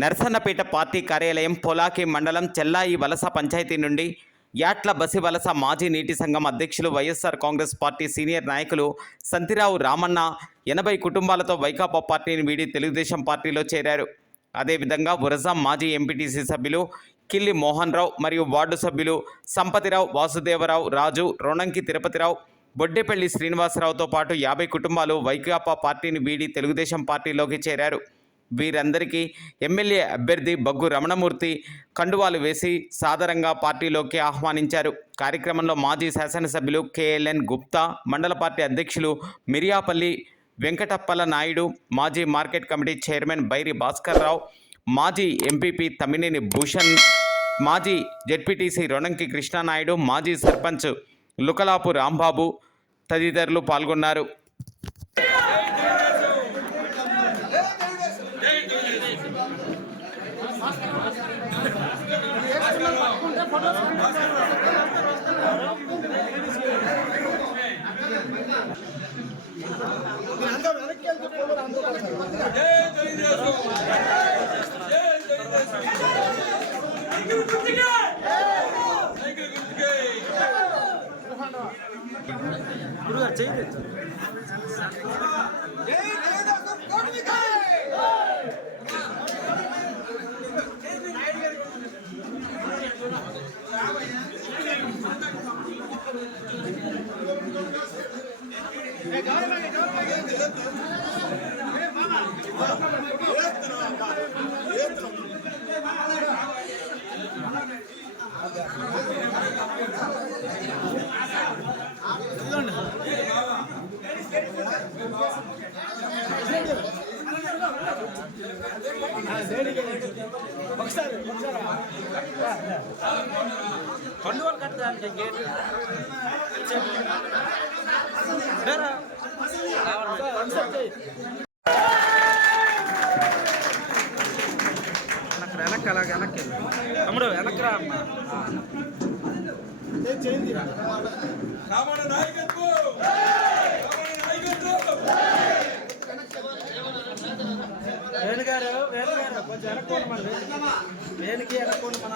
Narasannapeta party కార్యాలయం పొలాకి మండలం చెల్లాయి వలస పంచాయతీ నుండి యాట్ల బసి వలస మాజీ నీటి సంఘం అధ్యక్షులు వైఎస్ఆర్ కాంగ్రెస్ పార్టీ సీనియర్ నాయకులు సంతిరావు రామన్న 80 కుటుంబాలతో వైకాపా పార్టీని వీడి తెలుగుదేశం పార్టీలో చేరారు. అదేవిధంగా ఉరజాం మాజీ ఎంపీటీసీ సభ్యులు కిల్లి మోహన్ రావు మరియు వార్డు సభ్యులు సంపతిరావు, వాసుదేవరావు, రాజు, రొణంకి తిరుపతిరావు, బొడ్డేపల్లి శ్రీనివాసరావుతో పాటు 50 కుటుంబాలు వైకాపా పార్టీని వీడి తెలుగుదేశం పార్టీలోకి చేరారు. వీరందరికీ ఎమ్మెల్యే అభ్యర్థి బగ్గు రమణమూర్తి కండువాలు వేసి సాదరంగా పార్టీలోకి ఆహ్వానించారు. కార్యక్రమంలో మాజీ శాసనసభ్యులు కేఎల్ఎన్ గుప్తా, మండల పార్టీ అధ్యక్షులు మిరియాపల్లి వెంకటప్పల నాయుడు, మాజీ market committee chairman Bairi Bhaskar Rao, మాజీ ఎంపీపీ తమ్మినేని భూషణ్, మాజీ జెడ్పీటీసీ రొణంకి కృష్ణానాయుడు, మాజీ సర్పంచ్ లుకలాపు రాంబాబు తదితరులు పాల్గొన్నారు. కండువాలు కట్టడానికి గేట్ వెనక్కి అలాగే వెనక్కి తమ్ముడు వెనక్కి రా అమ్మ. వేణుగారు కొంచెం వెనక్కోండి, మన వేణుకి వెనక్కోండి మన